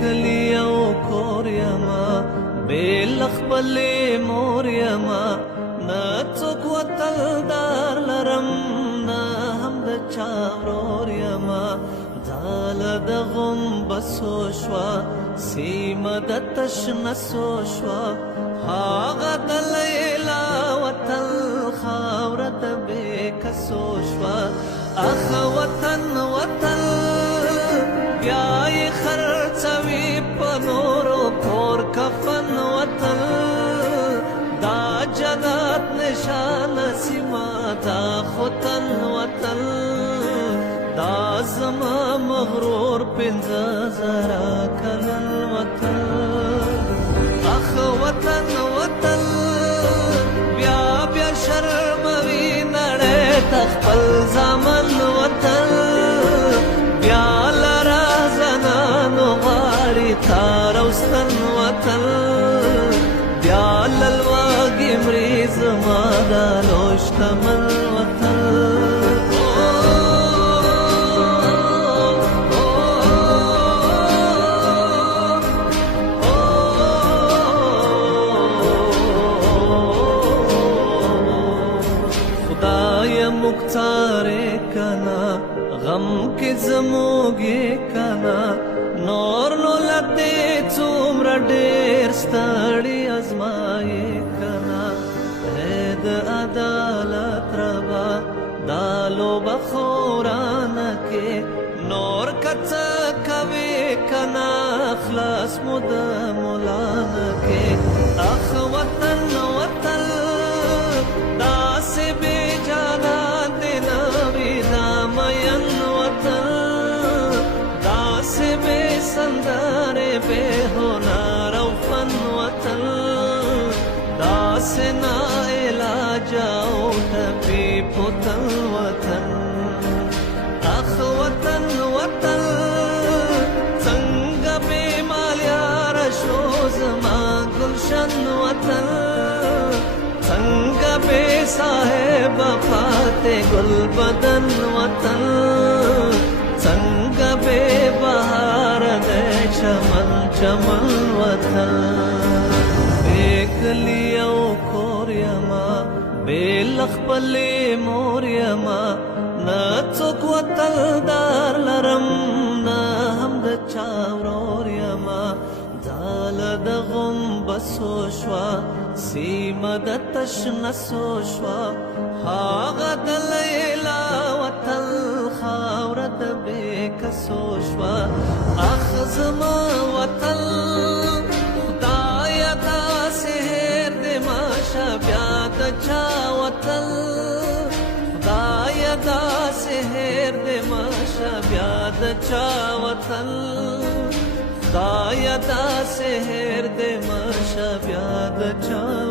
کلی او کور یما بیل خپل مور یما نه څوک وطندار لرم نه هم د چا ورور یما ځال د غومبسو شوه سیمه د تشنسو شوه هغه د لیلا وطن خاوره د بېکسو شوه اخ وطن وطن بیا یې خرڅوي په نورو کور کفن وطن دا جنت نشانه سیمه دا خوتن وطن دا زما مغرور پنځه زره کلن وطن اخ وطن وطن بیا بیا شرموي نړۍ ته خپل زامن وطن بیا لره زنانو غواړي تار او ستن وطن بیا للواږي مري زما دا لوی شتمن وطن مختارے کنا غم کے زموگے کنا نور نو لتے څومره ډېر ستړي ازمائے کنا اید عدالت ربا دالو بخورانه کې نور کڅه کوي کنا خلاص مود مولانا کې اخ وطن وطن داسې بے جانا سندارے بے ہنار او فن وطن داس نا علاج او ٹپی پتن وطن اخ وطن وطن څنګ بے مالیار شو زما گلشن وطن څنګ بے صاحب فاتح گل بدن وطن څنګ بے بهار چمن چمن وطن بیکلی او کور یما بیل خپل مور یما نه څوک وطندار لرم نه هم د چا ورور یما ځال د غومبسو شوه سیمه د تشنسو شوه هغه د لیلا وطن خاوره د بېکسو شوه اخ زما وطن خدایه داسې هېر دې ماشه بیا د چا وطن خدایه داسې هېر دې ماشه بیا د چا وطن خدایه داسې هېر دې ماشه بیا د چا